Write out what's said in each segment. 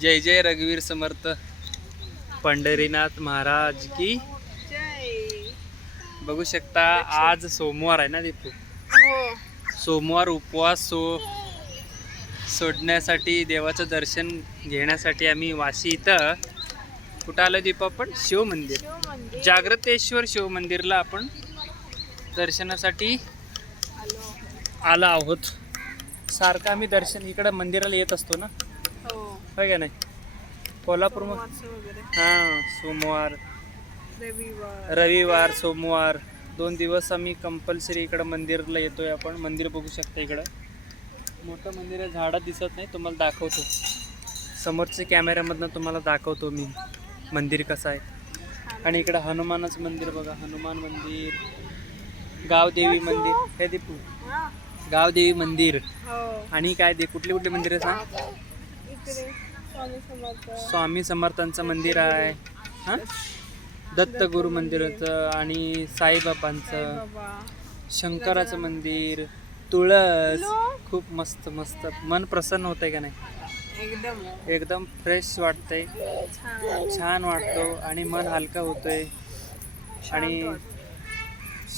जय जय रघुवीर समर्थ पंढरीनाथ महाराज की जय। बघू शकता आज सोमवार आहे ना दीपू. हो सोमवार उपवास सोडण्यासाठी देवाचं दर्शन घेण्यासाठी आम्ही वाशी इथं कुठं आलो दीपू आपण शिव मंदिर जागृतेश्वर शिव मंदिरला आपण दर्शनासाठी आलो आहोत. सारखं आम्ही दर्शन इकडं मंदिराला येत असतो ना, होय का नाही. कोल्हापूर हां सोमवार रविवार सोमवार 2 दिवस आम्ही कंपल्सरी इकडं मंदिरला येतोय. आपण मंदिर बघू शकता, इकडं मोठं मंदिर आहे. झाडं दिसत नाही, तुम्हाला दाखवतो समोरच्या कॅमेऱ्यामधनं तुम्हाला दाखवतो मी मंदिर कसं आहे. आणि इकडं हनुमानाचं मंदिर बघा, हनुमान मंदिर, गावदेवी मंदिर हे दीपू गावदेवी मंदिर. आणि काय दे कुठली कुठली मंदिर आहे सांग. स्वामी समर्थांचं मंदिर आहे, हां दत्तगुरु मंदिराचं आणि साईबाबांचं, शंकराचं मंदिर, तुळस. खूप मस्त मस्त मन प्रसन्न होतंय का नाही. एकदम फ्रेश वाटतंय, छान वाटतो आणि मन हलका होतोय आणि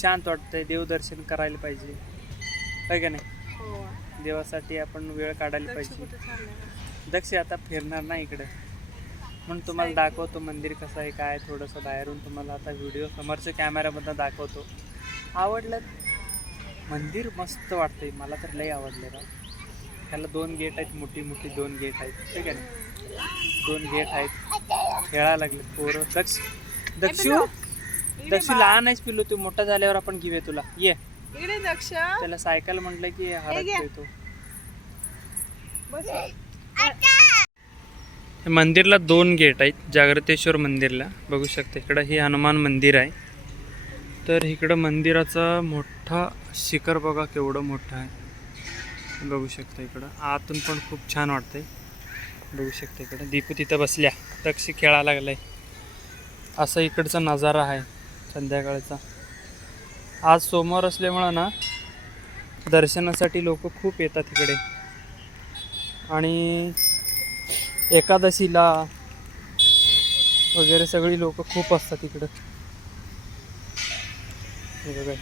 शांत वाटतंय. देवदर्शन करायला पाहिजे, होय का नाही. देवासाठी आपण वेळ काढायला पाहिजे. दक्ष आता फिरणार ना इकडं, म्हणून तुम्हाला दाखवतो मंदिर कसं आहे काय. थोडंसं बाहेरून तुम्हाला आता व्हिडिओ समोरच्या कॅमेऱ्यामधनं दाखवतो. आवडलं मंदिर, मस्त वाटतंय मला तर लय आवडलं बा. त्याला 2 गेट आहेत, मोठी मोठी 2 गेट आहेत, ठीक आहे ना. 2 गेट आहेत, खेळायला लागले पोरं. दक्षू लहान आहेस पिलू, तू मोठा झाल्यावर आपण घेऊया तुला. ये त्याला सायकल म्हटलं की हरकतोय तो. मंदिरला 2 गेट आहेत जागृतेश्वर मंदिरला, बघू शकता. इकडं हे हनुमान मंदिर आहे. तर इकडं मंदिराचा मोठा शिखर बघा केवढं मोठं आहे, बघू शकता. इकडं आतून पण खूप छान वाटतंय, बघू शकता. इकडं दीपू तिथं बसल्या, दक्ष खेळायला लागलाय. असा इकडचा नजारा आहे संध्याकाळचा. आज सोमवार असल्यामुळं ना दर्शनासाठी लोक खूप येतात इकडे. आणि एकादशीला वगैरे सगळी लोक खूप असतात इकडं. हे बघा.